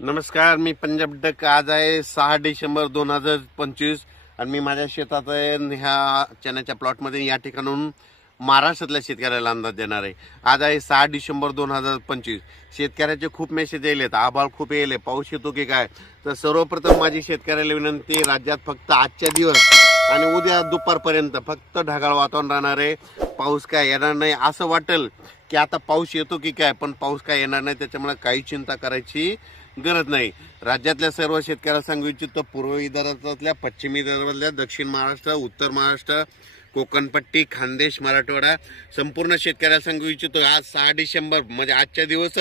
नमस्कार, मी पंजाब डक. आज आहे 6 डिसेंबर 2025 आणि मी माझ्या शेतात आहे. ह्या चण्याच्या प्लॉटमध्ये या ठिकाणून महाराष्ट्रातल्या शेतकऱ्याला अंदाज देणार आहे. आज आहे 6 डिसेंबर 2025. शेतकऱ्याचे खूप मेसेज येलेत, आभाळ खूप येले, पाऊस येतो की काय. तर सर्वप्रथम माझी शेतकऱ्याला विनंती, राज्यात फक्त आजच्या दिवस आणि उद्या दुपारपर्यंत फक्त ढगाळ वातावरण राहणार आहे. पाऊस काय येणार नाही. असं वाटेल की आता पाऊस येतो की काय, पण पाऊस काय येणार नाही. त्याच्यामुळे काही चिंता करायची गरज नाही. राज्यातल्या सर्व शेतकऱ्याला सांगू इच्छितो, पूर्व विदर्भातल्या, पश्चिमी विदर्भातल्या, दक्षिण महाराष्ट्र, उत्तर महाराष्ट्र, कोकणपट्टी, खानदेश, मराठवाडा संपूर्ण शेतकऱ्याला सांगू इच्छितो, आज 6 डिसेंबर म्हणजे आजच्या दिवसच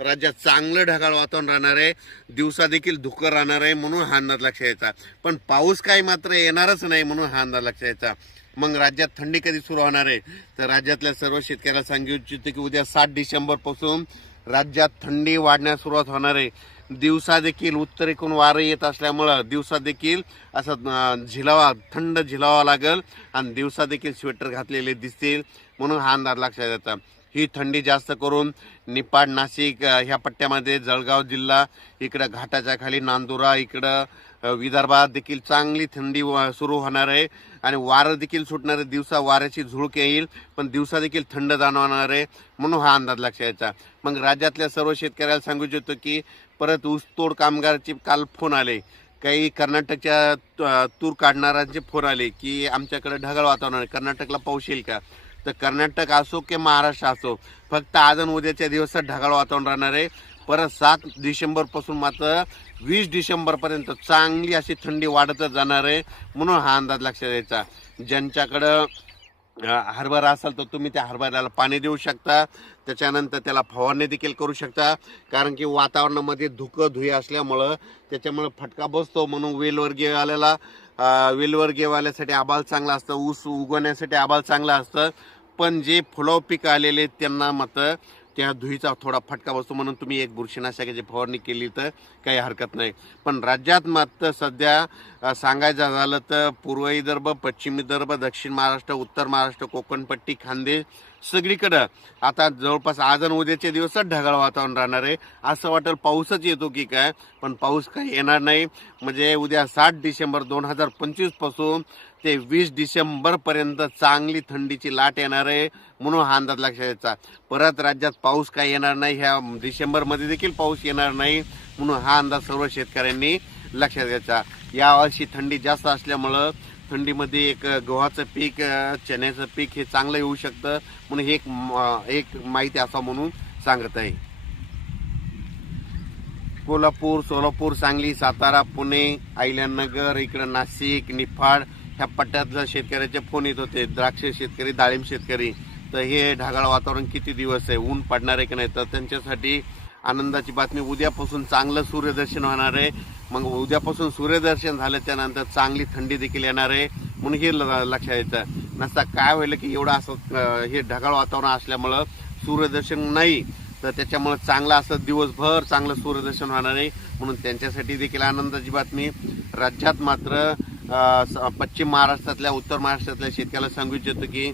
राज्यात चांगलं ढगाळ वातावरण राहणार आहे. दिवसा देखील धुकं राहणार आहे, म्हणून हा अंदाज लक्षात यायचा. पण पाऊस काय मात्र येणारच नाही, म्हणून हा अंदाज लक्षात यायचा. मग राज्यात थंडी कधी सुरू होणार आहे, तर राज्यातल्या सर्व शेतकऱ्याला सांगू इच्छितो की उद्या 7 डिसेंबर पासून राज्यात थंडी वाढण्यास सुरुवात होणार आहे. दिवसा देखील उत्तरेकडून वारं येत असल्यामुळं दिवसा देखील असं थंड झिलावा लागेल आणि दिवसा देखील स्वेटर घातलेले दिसतील, म्हणून हा अंदाज लक्षात येतो. ही थंडी जास्त करून निपाड, नाशिक ह्या पट्ट्यामध्ये, जळगाव जिल्हा, इकडं घाटाच्या खाली नांदुरा, इकडं विदर्भात देखील चांगली थंडी सुरू होणार आहे आणि वारं देखील सुटणार आहे. दिवसा वाऱ्याची झुळूक येईल, पण दिवसा देखील थंड जाणवणार आहे, म्हणून हा अंदाज लक्षात यायचा. मग राज्यातल्या सर्व शेतकऱ्याला सांगू इच्छितो की परत ऊसतोड कामगाराचे काल फोन आले, काही कर्नाटकच्या तूर काढणाऱ्यांचे फोन आले की आमच्याकडे ढगाळ वातावरण आहे, कर्नाटकला पाऊस येईल का. तर कर्नाटक असो की महाराष्ट्र असो, फक्त आज आणि उद्याच्या दिवसात ढगाळ वातावरण राहणार आहे. परत 7 डिसेंबरपासून मात्र 20 डिसेंबरपर्यंत चांगली अशी थंडी वाढतच जाणार आहे, म्हणून हा अंदाज लक्षात द्यायचा. ज्यांच्याकडं हरभरा असेल तर तुम्ही त्या हरभऱ्याला पाणी देऊ शकता, त्याच्यानंतर त्याला फवारणी देखील करू शकता. कारण की वातावरणामध्ये धुई असल्यामुळं त्याच्यामुळं फटका बसतो, म्हणून वेलवर्गीयवाल्यासाठी आबाळ चांगला असतं, ऊस उगवण्यासाठी आबाळ चांगलं असतं. पण जे फुलाव पीक आलेले त्यांना मात्र त्या धुईचा थोडा फटका बसतो, म्हणून तुम्ही एक बुरशीनाशकाची फवारणी केली तर काही हरकत नाही. पण राज्यात मात्र सध्या सांगायचं झालं तर पूर्व विदर्भ, पश्चिम विदर्भ, दक्षिण महाराष्ट्र, उत्तर महाराष्ट्र, कोकणपट्टी, खानदेश सगळीकडं आता जवळपास आज आणि उद्याच्या दिवसच ढगाळ वातावरण राहणार आहे. असं वाटेल पाऊसच येतो की काय, पण पाऊस काही येणार नाही. म्हणजे उद्या 7 डिसेंबर 2025 पासून ते 20 डिसेंबरपर्यंत चांगली थंडीची लाट येणार आहे, म्हणून हा अंदाज लक्षात यायचा. परत राज्यात पाऊस काही येणार नाही, ह्या डिसेंबरमध्ये देखील पाऊस येणार नाही, म्हणून हा अंदाज सर्व शेतकऱ्यांनी लक्षात घ्यायचा. यावर्षी थंडी जास्त असल्यामुळं थंडीमध्ये एक गव्हाचं पीक, चण्याचं पीक हे चांगलं येऊ शकतं, म्हणून एक माहिती असा म्हणून सांगत आहे. कोल्हापूर, सोलापूर, सांगली, सातारा, पुणे, अहिल्यानगर, इकडं नाशिक, निफाड ह्या पट्ट्यातल्या शेतकऱ्याचे फोन येत होते. द्राक्ष शेतकरी, डाळिंब शेतकरी, तर हे ढगाळ वातावरण किती दिवस आहे, ऊन पडणार आहे की नाही. तर त्यांच्यासाठी आनंदाची बातमी, उद्यापासून चांगलं सूर्यदर्शन होणार आहे. मग उद्यापासून सूर्यदर्शन झालं त्यानंतर चांगली थंडी देखील येणार आहे, म्हणून हे लक्षात यायचं. नसता काय होईल की एवढं असं हे ढगाळ वातावरण असल्यामुळं सूर्यदर्शन नाही, तर त्याच्यामुळे चांगलं असं दिवसभर चांगलं सूर्यदर्शन होणार आहे, म्हणून त्यांच्यासाठी देखील आनंदाची बातमी. राज्यात मात्र पश्चिम महाराष्ट्रातल्या, उत्तर महाराष्ट्रातल्या शेतकऱ्याला सांगू इच्छितो की